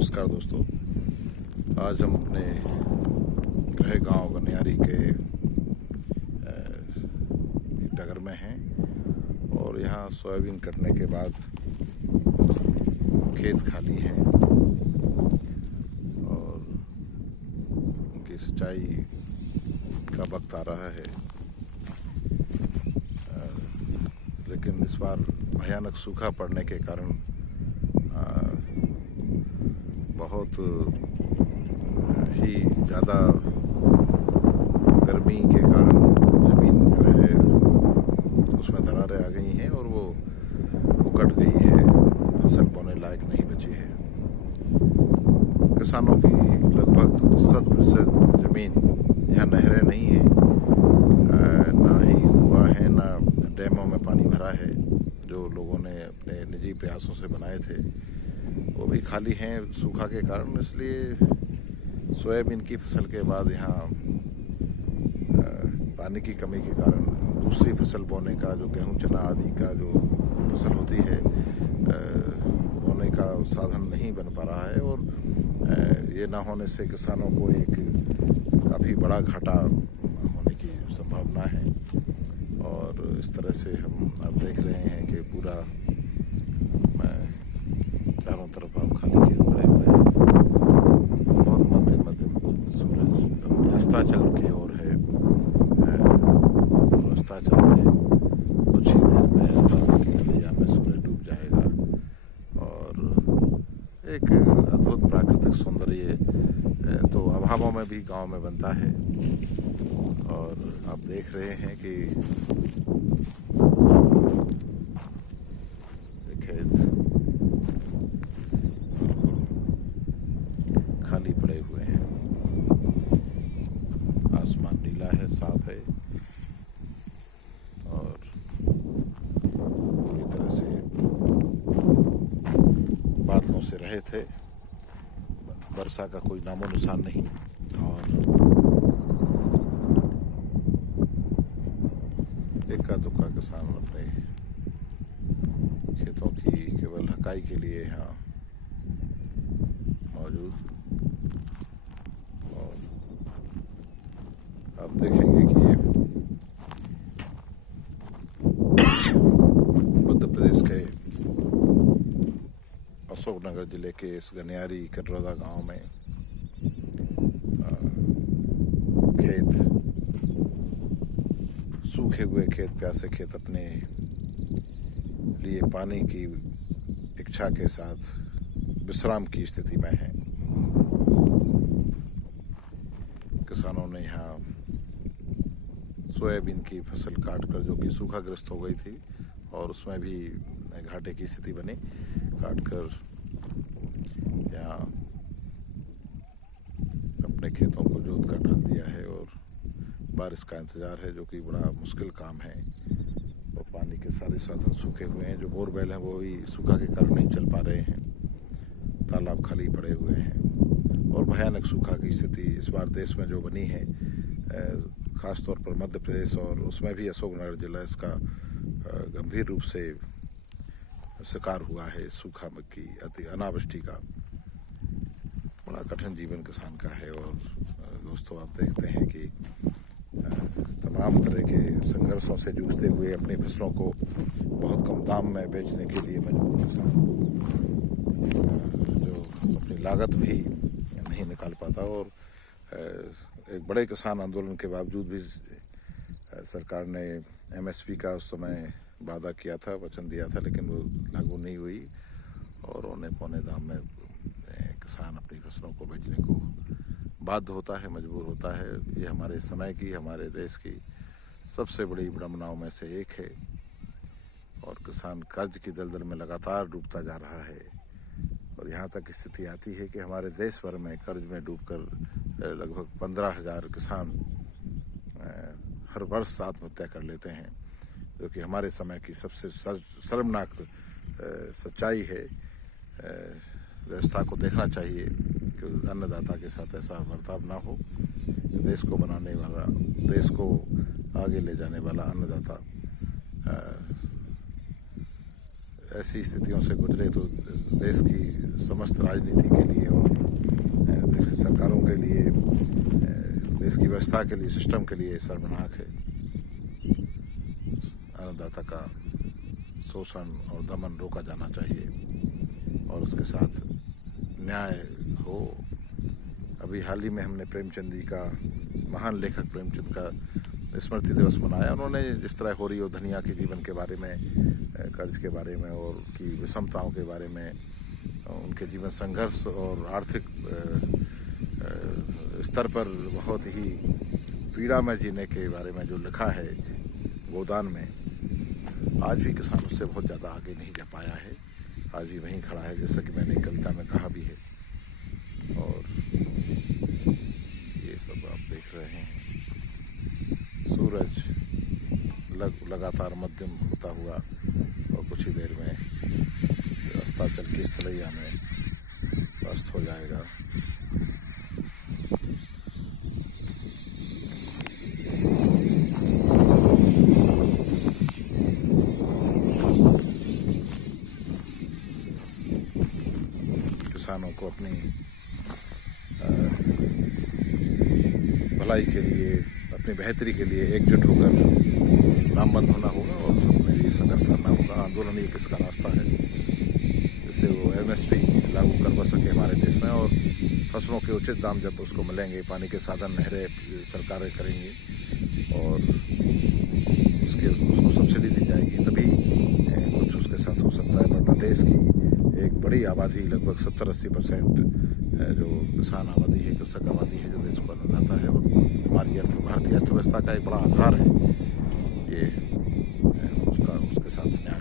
नमस्कार दोस्तों। आज हम अपने गृह गांव गनियारी के डगर में हैं और यहाँ सोयाबीन कटने के बाद खेत खाली हैं और उनकी सिंचाई का वक्त आ रहा है। लेकिन इस बार भयानक सूखा पड़ने के कारण बहुत ही ज़्यादा गर्मी के कारण ज़मीन जो है उसमें दरारें आ गई हैं और वो कट गई है, फसल बोने लायक नहीं बची है। किसानों की लगभग 100% ज़मीन यहाँ नहरें नहीं हैं, ना ही हुआ है, ना डैमों में पानी भरा है जो लोगों ने अपने निजी प्रयासों से बनाए थे, वो भी खाली हैं सूखा के कारण। इसलिए सोयाबीन की फसल के बाद यहाँ पानी की कमी के कारण दूसरी फसल बोने का, जो गेहूं चना आदि का जो फसल होती है, बोने का साधन नहीं बन पा रहा है और ये ना होने से किसानों को एक काफ़ी बड़ा घाटा होने की संभावना है। और इस तरह से हम अब देख रहे हैं कि पूरा चारों तरफ आप खाली खेत पड़े हुए हैं। बहुत मध्यम सूरज अस्ताचल की ओर है, अस्ताचल में कुछ ही देर में अस्ताचल की गलिया में सूरज डूब जाएगा और एक अद्भुत प्राकृतिक सौंदर्य तो अभावों में भी गांव में बनता है। और आप देख रहे हैं कि खेत खाली पड़े हुए हैं, आसमान नीला है, साफ है और पूरी तरह से बादलों से रहे थे, वर्षा का कोई नामो निशान नहीं। और इक्का दुक्का किसान अपने खेतों की केवल हकाई के लिए यहाँ मौजूद। और आप देखेंगे कि ये मध्य प्रदेश के अशोकनगर जिले के इस गनियारी कटरौदा गांव में खेत, सूखे हुए खेत, प्यासे खेत अपने लिए पानी की इच्छा के साथ विश्राम की स्थिति में हैं। किसानों ने यहाँ सोयाबीन की फसल काटकर, जो कि सूखाग्रस्त हो गई थी और उसमें भी घाटे की स्थिति बनी, काटकर यहाँ अपने खेतों को जोत कर डाल दिया है और बारिश का इंतज़ार है, जो कि बड़ा मुश्किल काम है। और पानी के सारे साधन सूखे हुए हैं, जो बोरवेल हैं वो भी सूखा के कारण नहीं चल पा रहे हैं, तालाब खाली पड़े हुए हैं और भयानक सूखा की स्थिति इस बार देश में जो बनी है, ख़ास तौर पर मध्य प्रदेश और उसमें भी अशोकनगर जिला इसका गंभीर रूप से शिकार हुआ है। सूखा की अति अनावृष्टि का बड़ा कठिन जीवन किसान का है। और दोस्तों, आप देखते हैं कि तमाम तरह के संघर्षों से जूझते हुए अपनी फसलों को बहुत कम दाम में बेचने के लिए मजबूर किसान, जो अपनी लागत भी नहीं निकाल पाता। और एक बड़े किसान आंदोलन के बावजूद भी सरकार ने MSP का उस समय वादा किया था, वचन दिया था, लेकिन वो लागू नहीं हुई और औने पौने दाम में किसान अपनी फसलों को बेचने को बाध्य होता है, मजबूर होता है। ये हमारे समय की, हमारे देश की सबसे बड़ी विडंबनाओं में से एक है। और किसान कर्ज की दलदल में लगातार डूबता जा रहा है और यहाँ तक स्थिति आती है कि हमारे देश भर में कर्ज में डूबकर लगभग 15,000 किसान हर वर्ष आत्महत्या कर लेते हैं, जो कि हमारे समय की सबसे शर्मनाक सच्चाई है। व्यवस्था को देखना चाहिए कि अन्नदाता के साथ ऐसा बर्ताव ना हो। देश को बनाने वाला, देश को आगे ले जाने वाला अन्नदाता ऐसी स्थितियों से गुजरे तो देश की समस्त राजनीति के लिए और सरकारों के लिए, देश की व्यवस्था के लिए, सिस्टम के लिए शर्मनाक है। अन्नदाता का शोषण और दमन रोका जाना चाहिए और उसके साथ न्याय हो। अभी हाल ही में हमने प्रेमचंद जी का, महान लेखक प्रेमचंद का स्मृति दिवस मनाया। उन्होंने जिस तरह होरी और धनिया के जीवन के बारे में, कर्ज के बारे में और उनकी विषमताओं के बारे में, उनके जीवन संघर्ष और आर्थिक स्तर पर बहुत ही पीड़ा में जीने के बारे में जो लिखा है गोदान में, आज भी किसान उससे बहुत ज़्यादा आगे नहीं जा पाया है। आज भी वहीं खड़ा है, जैसा कि मैंने कविता में कहा भी है। और ये सब आप देख रहे हैं, सूरज लगातार मध्यम होता हुआ और कुछ ही देर में अस्ताचल की स्थलैया में अस्त हो जाएगा। किसानों को अपनी भलाई के लिए, अपनी बेहतरी के लिए एकजुट होकर नामबंद होना होगा और अपने लिए संघर्ष करना होगा। आंदोलन ही किसका रास्ता है जिससे वो MSP लागू करवा सके हमारे देश में, और फसलों के उचित दाम जब उसको मिलेंगे, पानी के साधन नहरें सरकारें करेंगी और उसको सब्सिडी दी जाएगी, तभी कुछ उसके साथ हो सकता है। वरना देश की एक बड़ी आबादी, लगभग 70-80% जो किसान आबादी है, कृषक आबादी है, जो देश को अन्नदाता है और हमारी भारतीय अर्थव्यवस्था का एक बड़ा आधार है, ये उसके साथ न्याय